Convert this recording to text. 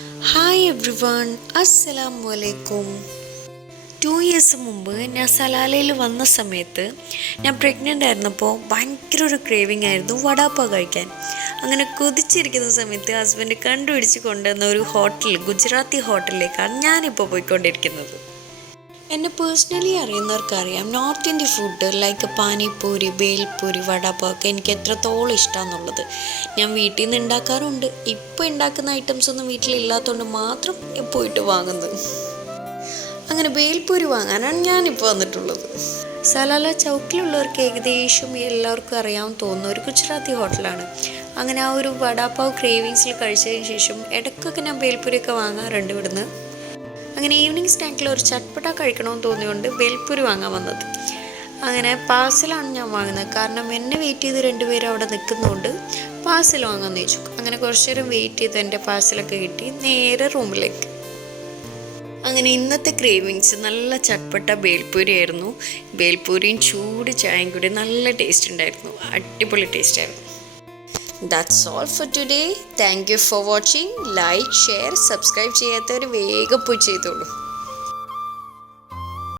Hi every one, അസ്സലാമു അലൈക്കും. 2 years മുമ്പ് ഞാൻ സലാലയിൽ വന്ന സമയത്ത് ഞാൻ പ്രഗ്നൻ്റ് ആയിരുന്നപ്പോൾ ഭയങ്കര ഒരു ക്രേവിങ് ആയിരുന്നു വടാപ്പാവ് കഴിക്കാൻ. അങ്ങനെ കൊതിച്ചിരിക്കുന്ന സമയത്ത് ഹസ്ബൻഡ് കണ്ടുപിടിച്ച് കൊണ്ടുവന്ന ഒരു ഹോട്ടൽ, ഗുജറാത്തി ഹോട്ടലിലേക്കാണ് ഞാനിപ്പോൾ പോയിക്കൊണ്ടിരിക്കുന്നത്. എന്നെ പേഴ്സണലി അറിയുന്നവർക്കറിയാം, north Indian food like panipuri, bhelpuri, vada pav ഒക്കെ എനിക്ക് എത്രത്തോളം ഇഷ്ടമാണെന്നുള്ളത്. ഞാൻ വീട്ടിൽ നിന്ന് ഉണ്ടാക്കാറുണ്ട്. ഇപ്പോൾ ഉണ്ടാക്കുന്ന ഐറ്റംസ് ഒന്നും വീട്ടിലില്ലാത്തതുകൊണ്ട് മാത്രം പോയിട്ട് വാങ്ങുന്നത്. അങ്ങനെ ബേൽപൂരി വാങ്ങാനാണ് ഞാനിപ്പോൾ വന്നിട്ടുള്ളത്. സലാല ചൗക്കിലുള്ളവർക്ക് ഏകദേശം എല്ലാവർക്കും അറിയാമെന്ന് തോന്നുന്ന ഒരു ഗുജറാത്തി ഹോട്ടലാണ്. അങ്ങനെ ആ ഒരു വടാപ്പാവ് ക്രേവിങ്സിൽ കഴിച്ചതിന് ശേഷം ഇടയ്ക്കൊക്കെ ഞാൻ ബേൽപൂരിയൊക്കെ വാങ്ങാറുണ്ട് ഇവിടുന്ന്. അങ്ങനെ ഈവനിങ് സ്നാക്കിൽ ഒരു ചട്പട്ട കഴിക്കണമെന്ന് തോന്നിയുകൊണ്ട് ബേൽപൂരി വാങ്ങാൻ വന്നത്. അങ്ങനെ പാഴ്സലാണ് ഞാൻ വാങ്ങുന്നത്, കാരണം എന്നെ വെയിറ്റ് ചെയ്ത് 2 പേരും അവിടെ നിൽക്കുന്നതുകൊണ്ട് പാഴ്സൽ വാങ്ങാമെന്ന് വെച്ചു. അങ്ങനെ കുറച്ച് നേരം വെയിറ്റ് ചെയ്ത് എൻ്റെ പാഴ്സലൊക്കെ കിട്ടി, നേരെ റൂമിലേക്ക്. അങ്ങനെ ഇന്നത്തെ ക്രേവിങ്സ് നല്ല ചട്പട്ട ബേൽപൂരി ആയിരുന്നു. ബേൽപൂരിയും ചൂട് ചായയും കൂടി നല്ല ടേസ്റ്റ് ഉണ്ടായിരുന്നു, അടിപൊളി ടേസ്റ്റ് ആയിരുന്നു. That's all for today. Thank you for watching. Like, share, subscribe ചെയ്യാത്തവർ വേഗം പോയി ചെയ്തോളൂ.